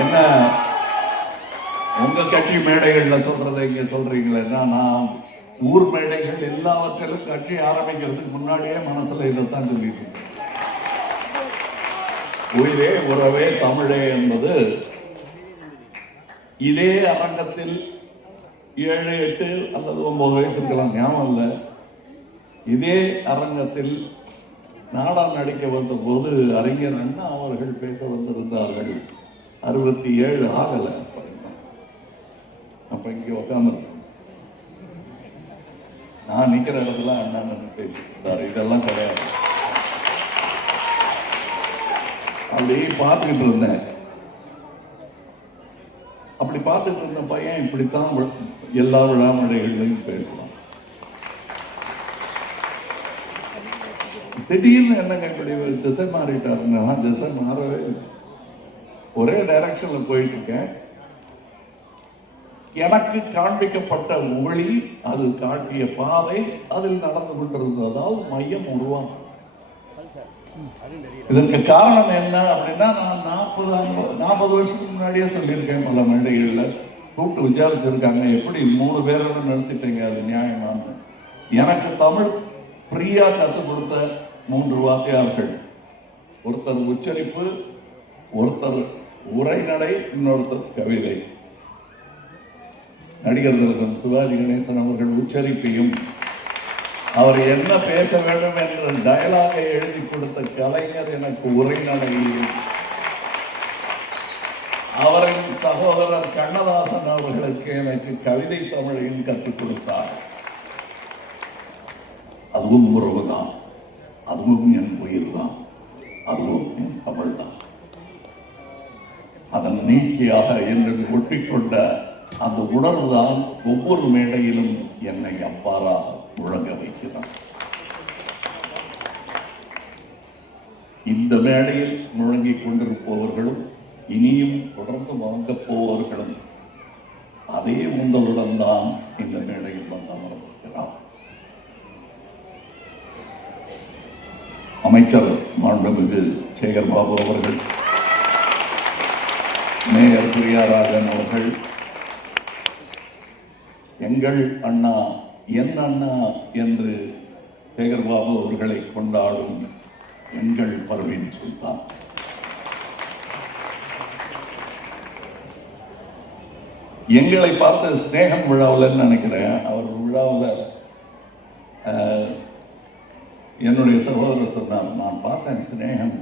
என்ன? உங்க கட்சி மேடைகள்ல சொல்றதை இங்க சொல்றீங்களேன்னா நான் ஊர் மேடைகள் எல்லாவற்றிலும் கட்சி ஆரம்பிக்கிறதுக்கு முன்னாடியே மனசுல இதைத்தான் சொல்லிட்டு உயிரே உறவே தமிழே என்பது இதே அரங்கத்தில் ஏழு எட்டு அல்லது ஒன்பது வயசு இருக்கலாம் ஞாபகம் இல்லை. இதே அரங்கத்தில் நாடா நடிக்க வந்த போது அறிஞர் அண்ணா அவர்கள் பேச வந்திருந்தார்கள். அறுபத்தி ஏழு ஆகல. அப்ப. இங்கே இங்க நான் நிக்கிற இடத்துல அண்ணன் நின்னு இதெல்லாம் கிடையாது. அப்படியே பார்த்துக்கிட்டு இருந்தேன். அப்படி பார்த்துட்டு இருந்த பையன் இப்படித்தான் எல்லா விழாமடைகளையும் பேசலாம் பேசுவான். திடீர்னு என்னங்க இப்படி திசை மாறிட்டாருங்க திசை மாறவே இல்லை. ஒரே டைரக்ஷன்ல போயிட்டு இருக்கேன் எனக்கு காண்பிக்கப்பட்ட ஒளி அது காட்டிய பாதை அதில் நடந்து கொண்டிருந்தது அதாவது மையம் உருவாகும் இதற்கு காரணம் என்ன அப்படின்னா நான் நாற்பது நாற்பது வருஷத்துக்கு முன்னாடியே சொல்லியிருக்கேன் பல மேடைகளில். கூப்பிட்டு விசாரிச்சிருக்காங்க எப்படி மூணு பேரோட நிறுத்திட்டீங்க அது நியாயமானு எனக்கு தமிழ் ஃப்ரீயா கற்றுக் கொடுத்த மூன்று வாத்தியார்கள். ஒருத்தர் உச்சரிப்பு ஒருத்தர் உரைநடை இன்னொருத்தர் கவிதை. நடிகர் திலகம் சிவாஜி கணேசன் அவர்கள் உச்சரிப்பையும் அவர் என்ன பேச வேண்டும் என்ற டயலாகை எழுதி கொடுத்த கலைஞர் எனக்கு உரைநடையும் அவரின் சகோதரர் கண்ணதாசன் அவர்களுக்கு எனக்கு கவிதை தமிழையும் கற்றுக் கொடுத்தார். அதுவும் உறவுதான். அதுவும் என் உயிர்தான். அதுவும் என் தமிழ் தான் அதன் நீட்சியாக என்னை ஒட்டிக்கொண்ட அந்த உணர்வுதான் ஒவ்வொரு மேடையிலும் என்னை அவ்வாறாக முழங்க வைக்கிறான் இந்த மேடையில் முழங்கிக் கொண்டிருப்பவர்களும் இனியும் தொடர்ந்து வாங்கப் போவர்களும் அதே முந்தலுடன் தான் இந்த மேடையில் வந்து அமர்ந்திருக்கிறார். அமைச்சர் மாண்புமிகு சேகர் பாபு அவர்கள் பிரியாராஜன் அவர்கள் எங்கள் அண்ணா என் அண்ணா என்று சேகர் பாபு அவர்களை கொண்டாடும் எங்கள் பர்வீன் சுல்தான். எங்களை பார்த்த ஸ்நேகம் விழாவில்னு நினைக்கிறேன். அவர் விழாவில் என்னுடைய சகோதரர் சொன்னார் நான் பார்த்தேன் சிநேகம்.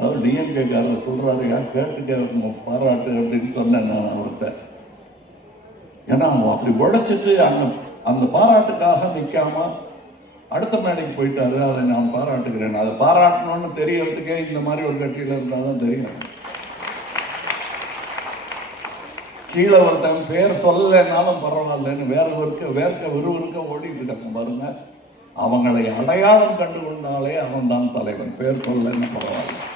அவர் டிஎம்கே கேட்காரு சொல்றாரு யார் கேட்டுக்க உங்க பாராட்டு அப்படின்னு சொன்னேன் நான் அவர்கிட்ட. ஏன்னா அவன் அப்படி உழைச்சிட்டு அங்க அந்த பாராட்டுக்காக நிற்காம அடுத்த மேடைக்கு போயிட்டாரு. அதை நான் பாராட்டுகிறேன். அதை பாராட்டணும்னு தெரியறதுக்கே இந்த மாதிரி ஒரு கட்சியில இருந்தால் தான் தெரியும். கீழே ஒருத்தன் பேர் சொல்லலைனாலும் பரவாயில்லன்னு வேற ஒருக்க வேர்க்க விறுவிறுக்க ஓடிட்டு இருக்காங்க பாருங்க. அவங்களை அடையாளம் கண்டு கொண்டாலே அவன் தான் தலைவன். பேர் சொல்லலைன்னு பரவாயில்ல.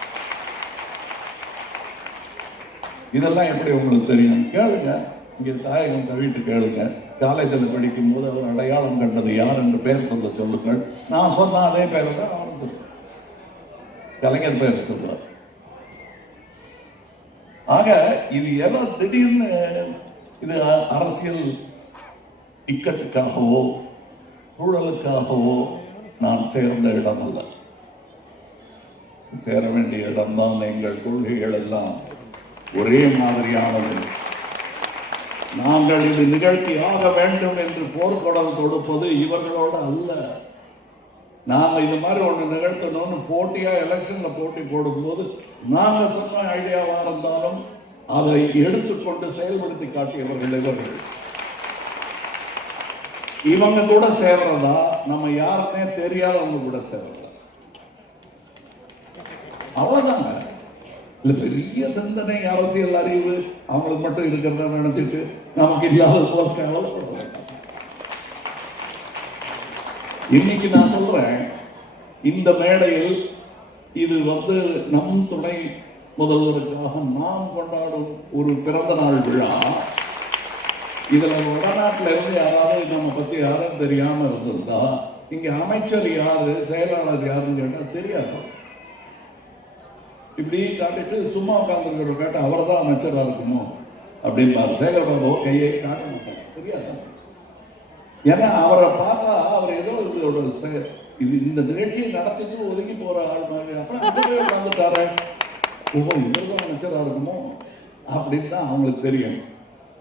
இதெல்லாம் எப்படி உங்களுக்கு தெரியும்? கேளுங்க. இங்கே தாயகம் கவிட்டு கேளுங்க. காலேஜில் படிக்கும் போது அவர் அடையாளம் கண்டது யார் என்று பெயர் சொல்ல சொல்லுங்கள். நான் சொன்ன அதே பேரை தான் அவரும் கலைஞர் பெயர் சொல்வார் ஆக இது ஏதோ திடீர்னு இது அரசியல் இக்கட்டுக்காகவோ சூழலுக்காகவோ நான் சேர்ந்த இடம் அல்ல சேர வேண்டிய இடம்தான் எங்கள் கொள்கைகள் எல்லாம். ஒரே மாதிரியானது. நாங்கள் இது நிகழ்த்தி ஆக வேண்டும் என்று போர்க்குடல் தொடுப்பது இவர்களோட அல்ல. நாம இது மாதிரி ஒண்ணு நிகழ்த்தணும்னு போட்டியா எலெக்ஷனில் போட்டி போடும்போது நாங்க சொன்ன ஐடியாவா இருந்தாலும் அதை எடுத்துக்கொண்டு செயல்படுத்தி காட்டியவர்கள் இவர்கள். இவங்க கூட சேர்றதா நம்ம யாருமே தெரியாதவங்க கூட சேர்றதா? இல்ல பெரிய சிந்தனை அரசியல் அறிவு அவங்களுக்கு மட்டும் இருக்கிறதா நினைச்சிட்டு நமக்கு இல்லாத போல கவலைப்பட வேண்டாம் இன்னைக்கு நான் சொல்றேன் இந்த மேடையில் இது வந்து நம் துணை முதல்வருக்காக நாம் கொண்டாடும் ஒரு பிறந்த நாள் விழா. இதுல வடநாட்டுல இருந்து யாராவது நம்ம பத்தி யாரும் தெரியாம இருந்திருந்தா இங்க அமைச்சர் யாரு செயலாளர் யாருன்னு கேட்டா தெரியாது. இப்படி காட்டிட்டு சும்மா உட்காந்துருக்கிற கேட்ட அவரை தான் அமைச்சராக இருக்குமோ அப்படின்பாரு சேகர்பாபு கையை காட்ட மாட்டாங்க தெரியாது? ஏன்னா அவரை பார்த்தா அவர் ஏதோ இதோட இது இந்த நிகழ்ச்சியை நடத்திட்டு ஒதுங்கி போற ஆள் மாதிரி. அப்புறம் அங்கேயே உட்காந்துட்டாரு ஓஹோ இவர் தான் அமைச்சராக இருக்குமோ அப்படின்னு தான் அவங்களுக்கு தெரியும்.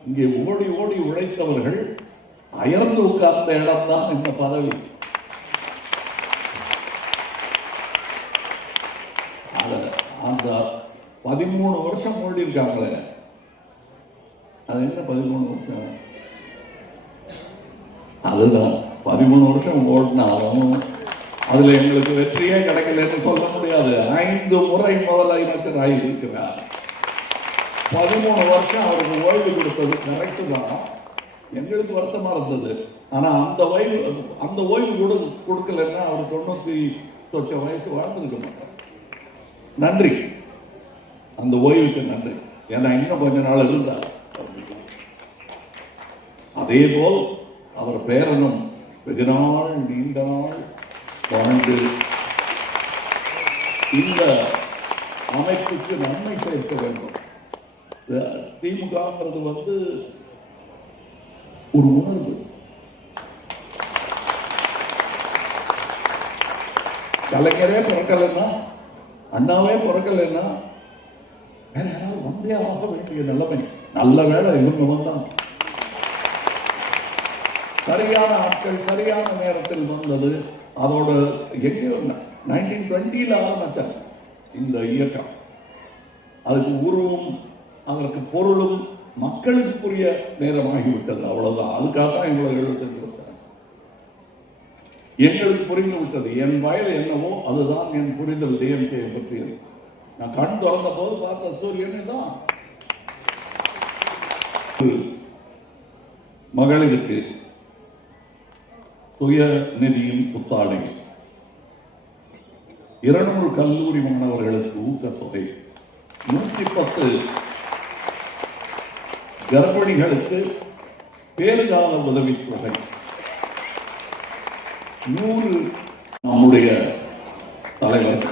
இங்கே ஓடி ஓடி உழைத்தவர்கள் அயர்ந்து உட்கார்ந்த இடம் தான் இந்த பதவி அத- அந்த பதிமூணு வருஷம் ஓடி இருக்காங்களே அது என்ன பதிமூணு வருஷம்? அதுதான். பதிமூணு வருஷம் ஓடினாலும் அதுல எங்களுக்கு வெற்றியே கிடைக்கலன்னு சொல்ல முடியாது. ஐந்து முறை முதலமைச்சர் ஆகியிருக்கிறார் பதிமூணு வருஷம் அவருக்கு ஓய்வு கொடுத்தது கரெக்டு தான். எங்களுக்கு வருத்தமா இருந்தது. ஆனா அந்த ஓய்வு அந்த ஓய்வு கொடு கொடுக்கலன்னா அவர் தொண்ணூத்தி சொச்ச வயசு வாழ்ந்திருக்க மாட்டார். நன்றி. அந்த ஓய்வுக்கு நன்றி. ஏன்னா இன்னும் கொஞ்ச நாள் இருந்தார் அதே போல் அவர் பேரனும் வெகு நாள் நீண்ட நாள் வாழ்ந்து இந்த அமைப்புக்கு நன்மை சேர்க்க வேண்டும். திமுகங்கிறது வந்து ஒரு உணர்வு. கலைஞரே பிறக்கலைன்னா அண்ணாவே பிறக்கலைன்னா வந்தே ஆக வேண்டிய நிலைமை நல்ல வேலை இவங்க வந்தாங்க சரியான ஆட்கள் சரியான நேரத்தில் வந்தது. அதோட எங்கேயோ நைன்டீன் டுவெண்ட்டியில் ஆரம்பிச்சாங்க இந்த இயக்கம். அதுக்கு உருவம் அதற்கு பொருளும் மக்களுக்குரிய நேரமாகிவிட்டது. அவ்வளவுதான். அதுக்காக தான் எங்களை எழுபத்தஞ்சு வருஷம் எங்களுக்கு புரிந்து விட்டது. என் வயல் என்னவோ அதுதான் என் புரிதல் டிஎம்கே பற்றியது. நான் கண் திறந்த போது பார்த்த சூரியனை தான். மகளிருக்கு சுய நிதியும் புத்தாடையும். இருநூறு கல்லூரி மாணவர்களுக்கு ஊக்கத்தொகை. நூற்றி பத்து கர்ப்பிணிகளுக்கு பேருகால உதவித்தொகை. நூறு நம்முடைய தலைவர்.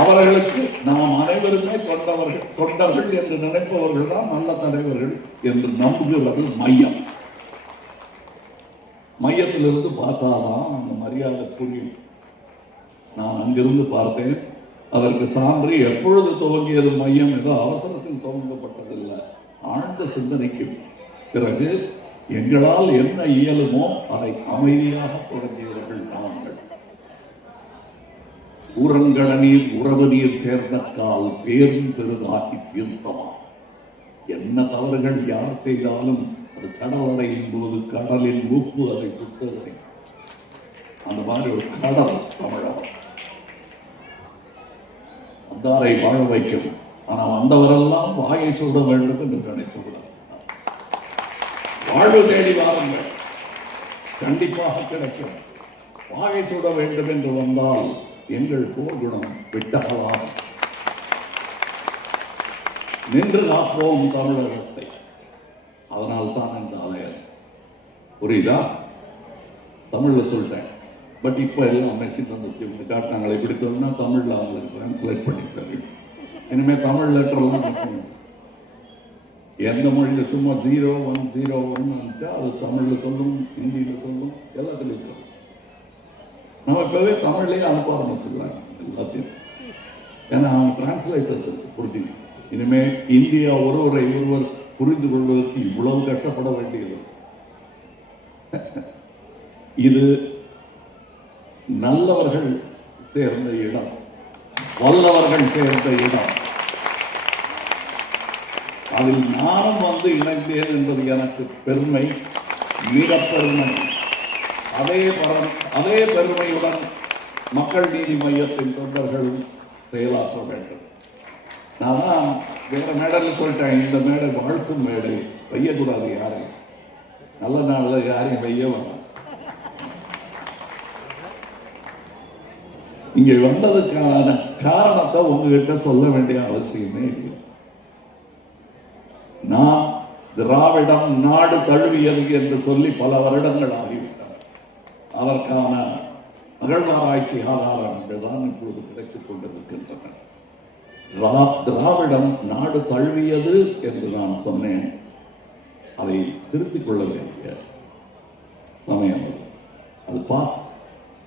அவர்களுக்கு நாம் அனைவருமே தொண்டவர்கள் தொண்டர்கள் என்று நினைப்பவர்கள் தான் நல்ல தலைவர்கள் என்று நம்புகிறது மையம். மையத்திலிருந்து பார்த்தாதான் அந்த மரியாதை புரியும். நான் அங்கிருந்து பார்த்தேன். அதற்கு சான்று எப்பொழுது துவங்கியது மையம் ஏதோ அவசரத்தில் துவங்கப்பட்டதில்லை. ஆழ்ந்த சிந்தனைக்கு பிறகு எங்களால் என்ன இயலுமோ அதை அமைதியாக தொடங்கியவர்கள் நாங்கள். ஊரங்கட நீர் உறவு நீர் சேர்ந்தக்கால் பேரும் பெருதாகி தீர்த்தமா என்ன தவறுகள் யார் செய்தாலும் அது கடல் அடையும் போது கடலின் மூப்பு அதை சுட்டதை அந்த மாதிரி ஒரு கடல் தமிழகம் வந்தாரை வாழ வைக்கும். ஆனால் வந்தவரெல்லாம் வாயை சுட வேண்டும் என்று நினைத்து விடார் வாழ்வு தேடி வாருங்கள். கண்டிப்பாக கிடைக்கும். வாயை சுட வேண்டும் என்று வந்தால் எங்கள் போர்க்குணம் விட்டகலாம். நின்று காப்போம் தமிழகத்தை அதனால் தான் இந்த ஆலயம். புரியுதா? தமிழில் சொல்லிட்டேன் பட் இப்போ எல்லாம் மெஷின் வந்துச்சு இவங்க காட்டினாங்களே. இப்படி சொன்னா தமிழ்ல அவங்களுக்கு டிரான்ஸ்லேட் பண்ணி தரும் இனிமே தமிழ் லெட்டர்லாம் எந்த மொழியில் சும்மா ஜீரோ ஒன் ஜீரோ ஒன் வந்துச்சா அது தமிழ்ல சொல்லும் ஹிந்தியில சொல்லும் எல்லாத்துலையும் சொல்லும். நம்ம இப்பவே தமிழ்லயே அனுப்ப ஆரம்பிச்சிடலாம் எல்லாத்தையும். ஏன்னா அவன் டிரான்ஸ்லேட்டர்ஸ் கொடுத்தீங்க இனிமே இந்தியா ஒருவரை ஒருவர் புரிந்து கொள்வதற்கு இவ்வளவு கஷ்டப்பட வேண்டியது. இது நல்லவர்கள் சேர்ந்த இடம் வல்லவர்கள் சேர்ந்த இடம். அதில் நானும் வந்து இணைந்தேன் என்பது எனக்கு பெருமை மிக பெருமை அதே பரம் அதே பெருமையுடன் மக்கள் நீதி மையத்தின் தொண்டர்களும் செயலாற்ற வேண்டும். நான் தான் வேற மேடையில் சொல்லிட்டேன் இந்த மேடை வாழ்த்தும் மேடை வையக்கூடாது யாரையும். நல்ல நாளில் யாரையும் வைய வேணாம். இங்கே வந்ததுக்கான காரணத்தை உங்ககிட்ட சொல்ல வேண்டிய அவசியமே இல்லை. நான் திராவிடம் நாடு தழுவியது என்று சொல்லி பல வருடங்கள் ஆகிவிட்டன அதற்கான அகழ்வாராய்ச்சி ஆதாரங்கள் தான் இப்பொழுது கிடைத்துக் கொண்டிருக்கின்றன. திராவிடம் நாடு தழுவியது என்று நான் சொன்னேன். அதை திருத்திக் கொள்ள வேண்டிய சமயம் அது. அது பாஸ்